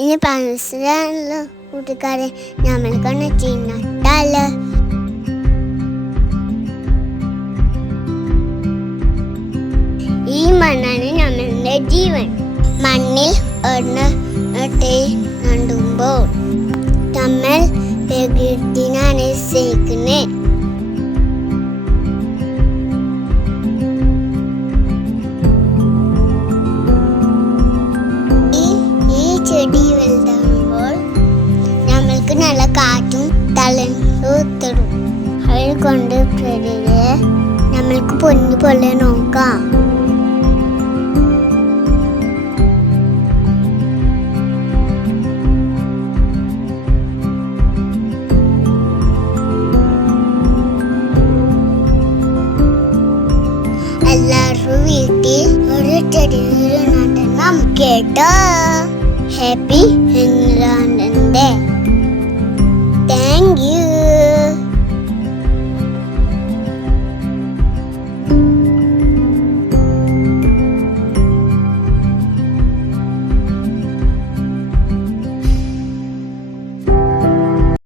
ഇനി മനസ്സിലുള്ള കൂട്ടുകാരെ നമ്മൾക്കാണ് ചെയ്യുന്നട്ടാല്. ഈ മണ്ണാണ് നമ്മളുടെ ജീവൻ. മണ്ണിൽ നടുമ്പോൾ നമ്മൾ പ്രകൃതിനാണ് സ്നേഹിക്കുന്നത്. ചെടി വലുതാകുമ്പോൾ നമ്മൾക്ക് നല്ല കാറ്റും തളരും തരും. അവരെ കൊണ്ട് പ്രകൃതിയെ നമ്മൾക്ക് പൊന്നു പോലെ നോക്കാം. എല്ലാവരും വീട്ടിൽ ഒരു ചെടി നടണം കേട്ടോ. Happy Environment Day. Thank you.